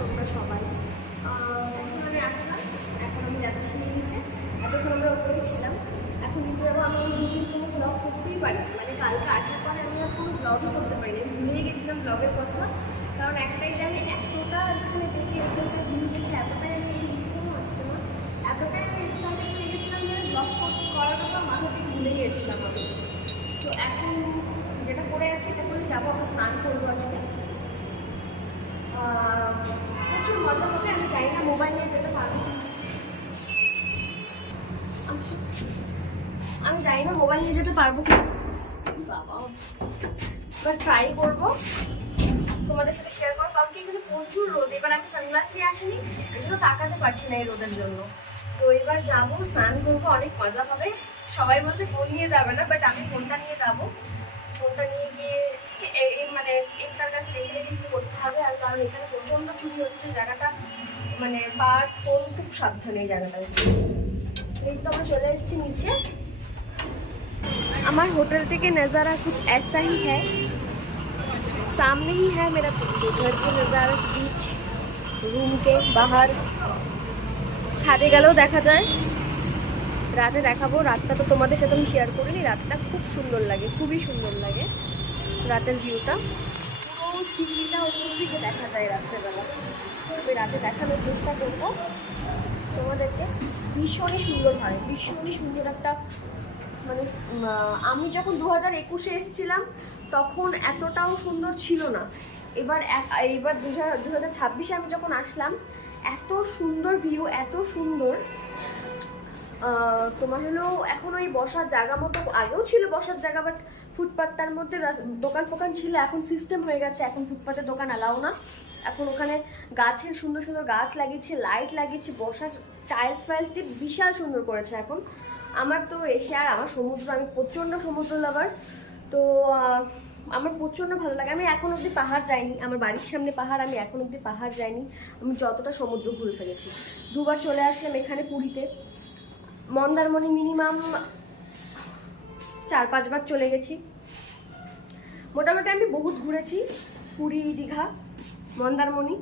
তোমরা সবাই। এখন আমি আসলাম, এখন আমি যাচ্ছি নিচে। এতক্ষণ আমরা ওপরে ছিলাম, এখন নিচে যাবো। আমি এই দুদিন কোনো ব্লগ করতেই পারি, মানে কালকে আসার পরে আমি আর কোনো ব্লগই করতে পারিনি, ভুলে গেছিলাম ব্লগের কথা। কারণ একটাই জানি, এতটা এখানে দেখে এখানকার ভিউ দেখে এতটাই আমি কোনো আসছে না, এতটাই আমি এক্সাইটেড হয়ে গেছিলাম যে ব্লগ করার কথা মাথা থেকে ভুলে গিয়েছিলাম আমি। তো এখন যেটা করে আছে এটা করে যাবো, আমরা স্নান করবো আজকে। প্রচুর মজা হবে। আমি জানি না মোবাইল নিয়ে যেতে পারবো, আমি জানি না মোবাইল নিয়ে যেতে পারবো কি বাবা, এবার ট্রাই করবো তোমাদের সাথে শেয়ার করো। কারণ কি এখানে প্রচুর রোদ, এবার আমি সানগ্লাস নিয়ে আসিনি, এই জন্য তাকাতে পারছি না এই রোদের জন্য। তো এবার যাবো, স্নান করবো, অনেক মজা হবে। সবাই বলছে ফোন নিয়ে যাবে না, বাট আমি ফোনটা নিয়ে যাবো। ফোনটা নিয়ে গিয়ে মানে একটার কাছে রেখে রেখে একটু করতে হবে। আর কারণ এখানে প্রচণ্ড চুরি হচ্ছে, জায়গাটা মানে পার্স ফোন খুব সাবধানে এই জায়গাটায়। এই তো আমরা চলে এসেছি নিচে। हमारे होटल के नज़ारा कुछ ऐसा ही है, सामने ही है मेरा घर के नज़ारा, बीच रूम के बाहर ছাদে গেলেও দেখা যায়। রাতে দেখাবো, রাতটা তো তোমাদের সাথে আমি শেয়ার করিনি। রাতটা খুব সুন্দর লাগে, খুবই সুন্দর লাগে রাতের ভিউটা, পুরো সিটিটা ওপর থেকে দেখা যায় রাত্রেবেলা। তবে রাতে দেখানোর চেষ্টা করবো তোমাদেরকে। ভীষণই সুন্দর হয়, ভীষণই সুন্দর একটা মানে আমি যখন 2021-এ এসেছিলাম তখন এতটাও সুন্দর ছিল না। এইবার 2026-এ আমি যখন আসলাম, এত সুন্দর ভিউ, এত সুন্দর। তোমার হলো এখন ওই বসার জায়গা মতো, আগেও ছিল বসার জায়গা, বাট ফুটপাথটার মধ্যে দোকান ফোকান ছিল, এখন সিস্টেম হয়ে গেছে, এখন ফুটপাথে দোকান অ্যালাউ না। এখন ওখানে গাছের সুন্দর সুন্দর গাছ লাগিয়েছে, লাইট লাগিয়েছে, বসার টাইলস ফাইলস দিয়ে বিশাল সুন্দর করেছে এখন। আমার তো এসে আর আমার সমুদ্র, আমি প্রচণ্ড সমুদ্র লাভার, তো আমার প্রচণ্ড ভালো লাগে। আমি এখন অবধি পাহাড় যাইনি, আমার বাড়ির সামনে পাহাড়, আমি এখন অবধি পাহাড় যাইনি। আমি যতটা সমুদ্র ঘুরে ফেলেছি। দুবার চলে আসলাম এখানে পুরীতে, মন্দারমণি মিনিমাম 4-5 বার চলে গেছি। মোটামুটি আমি বহুত ঘুরেছি, পুরী, দীঘা, মন্দারমণি,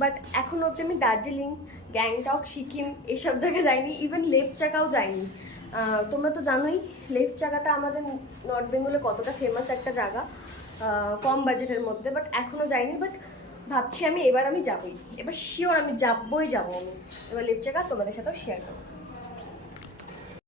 বাট এখন অবধি আমি দার্জিলিং, গ্যাংটক, সিকিম এইসব জায়গায় যাইনি, ইভেন লেপচাগাও যাইনি। তোমরা তো জানোই লেপচাগাটা আমাদের নর্থ বেঙ্গলে কতটা ফেমাস একটা জায়গা, কম বাজেটের মধ্যে, বাট এখনও যাইনি। বাট ভাবছি আমি এবার আমি যাবই, এবার শিওর আমি যাবই যাবো আমি এবার লেপচাগা, তোমাদের সাথেও শেয়ার করবো।